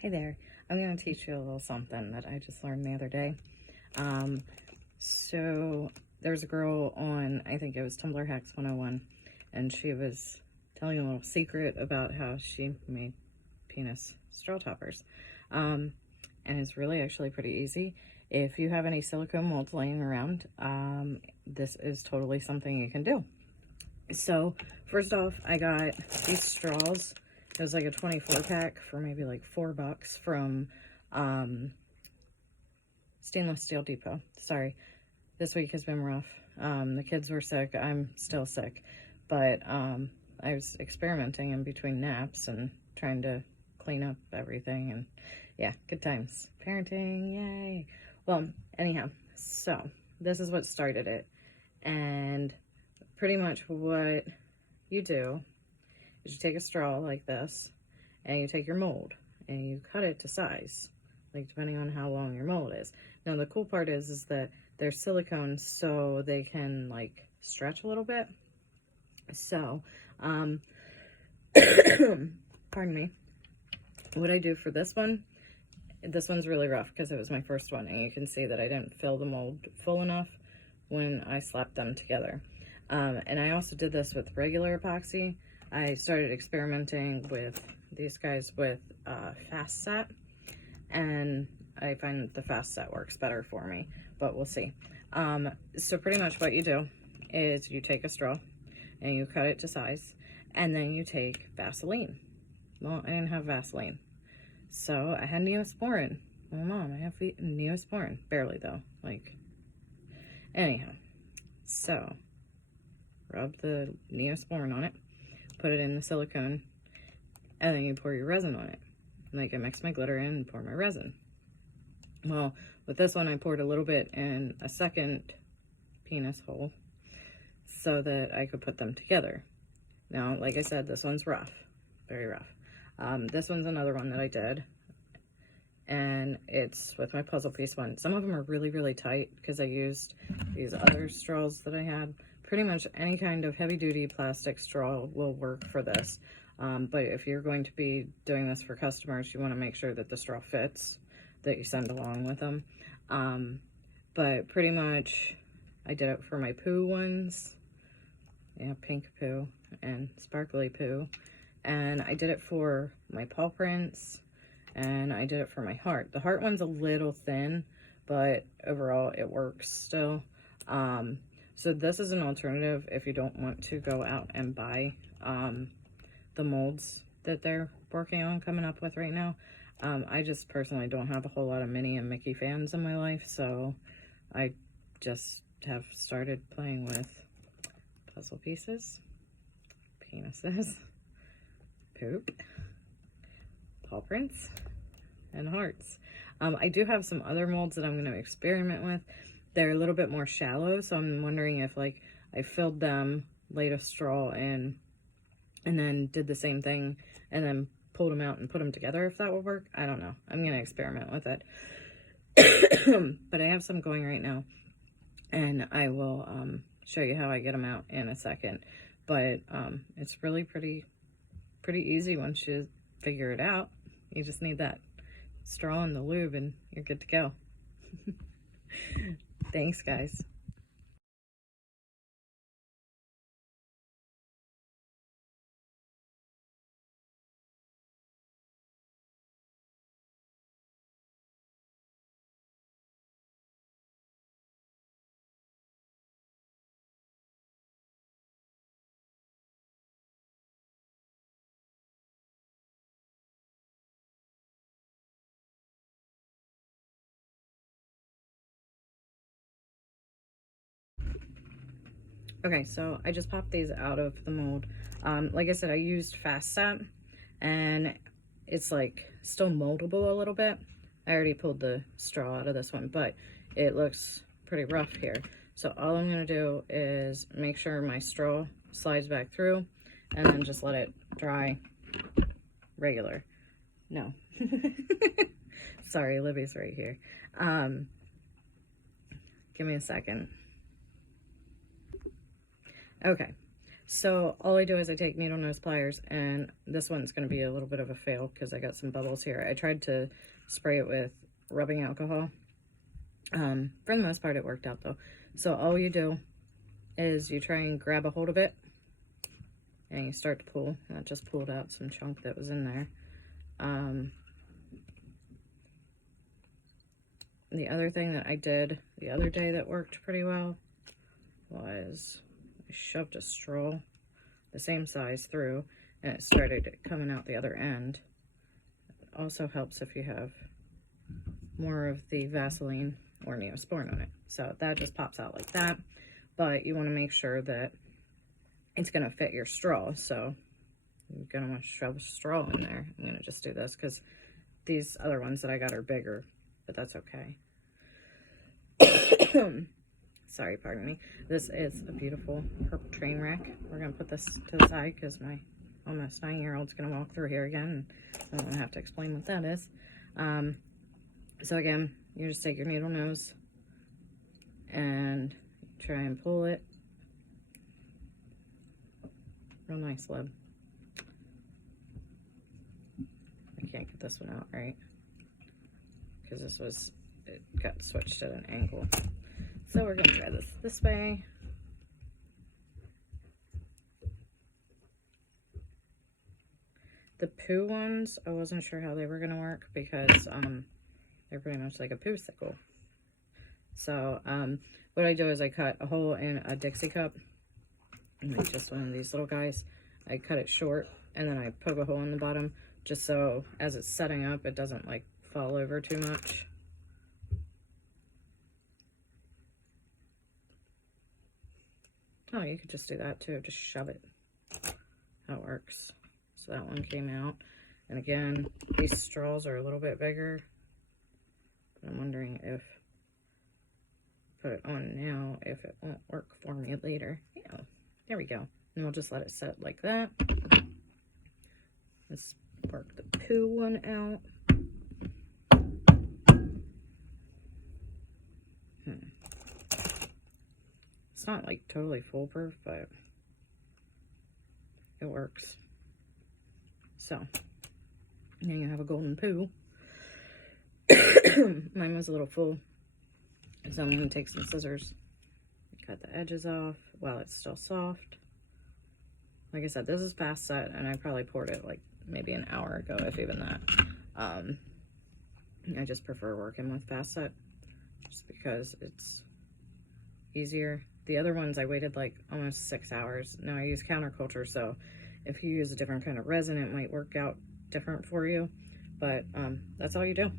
Hey there, I'm going to teach you a little something that I just learned the other day. So there's a girl on, I think it was Tumbler Hacks 101, and she was telling a little secret about how she made penis straw toppers. And it's really actually pretty easy. If you have any silicone molds laying around, this is totally something you can do. So first off, I got these straws. It was like a 24 pack for maybe like $4 from Stainless Steel Depot. Sorry, this week has been rough. The kids were sick. I'm still sick, but I was experimenting in between naps and trying to clean up everything, and yeah, good times. Parenting, yay. Well, anyhow, so this is what started it, and pretty much what you do is you take a straw like this, and you take your mold, and you cut it to size, like depending on how long your mold is. Now, the cool part is that they're silicone, so they can, like, stretch a little bit. So, pardon me, what I do for this one's really rough because it was my first one, and you can see that I didn't fill the mold full enough when I slapped them together. And I also did this with regular epoxy. I started experimenting with these guys with fast set, and I find that the fast set works better for me, but we'll see. So pretty much what you do is you take a straw and you cut it to size, and then you take Vaseline. Well, I didn't have Vaseline, so I had Neosporin. Well, Mom, I have Neosporin. Barely, though. Like, anyhow, so rub the Neosporin on it, put it in the silicone, and then you pour your resin on it. Like, I mix my glitter in and pour my resin. Well, with this one, I poured a little bit in a second penis hole so that I could put them together. Now, like I said, this one's rough, very rough. This one's another one that I did, and it's with my puzzle piece one. Some of them are really, really tight because I used these other straws that I had. Pretty much any kind of heavy-duty plastic straw will work for this. But if you're going to be doing this for customers, you want to make sure that the straw fits, that you send along with them. But pretty much, I did it for my poo ones. Yeah, pink poo and sparkly poo. And I did it for my paw prints, and I did it for my heart. The heart one's a little thin, but overall it works still. So this is an alternative if you don't want to go out and buy the molds that they're working on coming up with right now. I just personally don't have a whole lot of Minnie and Mickey fans in my life, so I just have started playing with puzzle pieces, penises, poop, paw prints, and hearts. I do have some other molds that I'm going to experiment with. They're a little bit more shallow, so I'm wondering if, like, I filled them, laid a straw in, and then did the same thing, and then pulled them out and put them together, if that will work. I don't know. I'm going to experiment with it. But I have some going right now, and I will show you how I get them out in a second. But it's really pretty easy once you figure it out. You just need that straw and the lube, and you're good to go. Thanks, guys. Okay, so I just popped these out of the mold. Like I said, I used fast set, and it's like still moldable a little bit. I already pulled the straw out of this one, but it looks pretty rough here. So all I'm gonna do is make sure my straw slides back through, and then just let it dry regular. No. Sorry, Libby's right here. Give me a second. Okay, So all I do is I take needle nose pliers, and this one's going to be a little bit of a fail because I got some bubbles here. I tried to spray it with rubbing alcohol. For the most part, it worked out though. So all you do is you try and grab a hold of it, and you start to pull. And I just pulled out some chunk that was in there. The other thing that I did the other day that worked pretty well was I shoved a straw the same size through, and it started coming out the other end. It also helps if you have more of the Vaseline or Neosporin on it. So that just pops out like that, but you want to make sure that it's going to fit your straw. So you're going to want to shove a straw in there. I'm going to just do this because these other ones that I got are bigger, but that's okay. Sorry, pardon me. This is a beautiful purple train wreck. We're going to put this to the side because my almost 9-year-old's going to walk through here again, and I'm going to have to explain what that is. So again, you just take your needle nose and try and pull it. Real nice lib. I can't get this one out right because it got switched at an angle. So we're going to try this way. The poo ones, I wasn't sure how they were going to work because they're pretty much like a poo sickle. So what I do is I cut a hole in a Dixie cup, and like just one of these little guys. I cut it short, and then I poke a hole in the bottom just so as it's setting up it doesn't like fall over too much. Oh, you could just do that too, just shove it. How it works. So that one came out. And again, these straws are a little bit bigger. But I'm wondering if, put it on now, if it won't work for me later. Yeah, there we go. And we'll just let it set like that. Let's work the poo one out. It's not like totally foolproof, but it works. So, now you have a golden poo. Mine was a little full, so I'm going to take some scissors, cut the edges off while it's still soft. Like I said, this is fast set, and I probably poured it like maybe an hour ago, if even that. I just prefer working with fast set just because it's easier. The other ones I waited like almost 6 hours. Now I use counterculture, so if you use a different kind of resin, it might work out different for you. But that's all you do.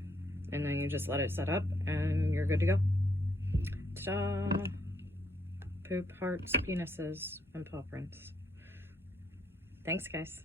And then you just let it set up and you're good to go. Ta-da! Poop, hearts, penises, and paw prints. Thanks, guys.